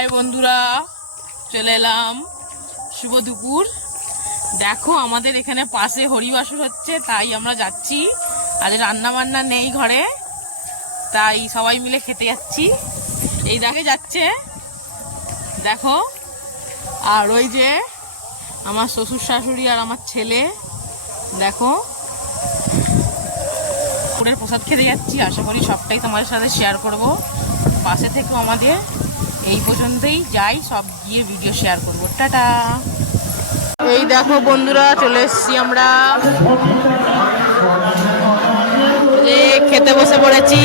High বন্ধুরা, চলে এলাম শুভ দুপুর। দেখো আমাদের এখানে পাশে হরিবাসর হচ্ছে, তাই আমরা যাচ্ছি। আজ রান্না বান্না নেই ঘরে, তাই সবাই মিলে খেতে যাচ্ছি। এই দেখে যাচ্ছে, দেখো। আর ওই যে আমার শ্বশুর শাশুড়ি আর আমার ছেলে, দেখো পুরের প্রসাদ খেতে যাচ্ছি। আশা করি সবটাই তোমাদের সাথে শেয়ার করব। পাশে থেকে আমাদের এই পর্যন্তই, যাই সব গিয়ে ভিডিও শেয়ার করবো। টাটা। এই দেখো বন্ধুরা, চলে এসছি আমরা, খেতে বসে পড়েছি।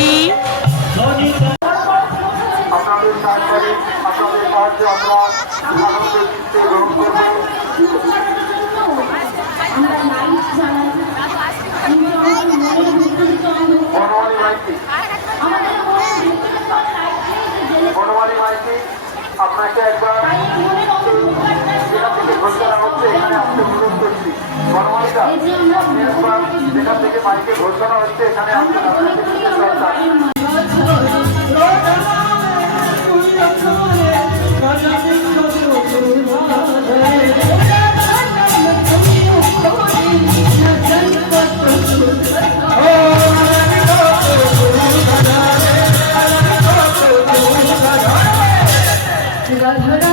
আপনাকে একবার যেখান থেকে ঘোষণা হচ্ছে এখানে আসতে অনুরোধ করছি। বনমালীদা, আপনি একবার যেখান থেকে মাইকে ঘোষণা হচ্ছে এখানে আসতে Radha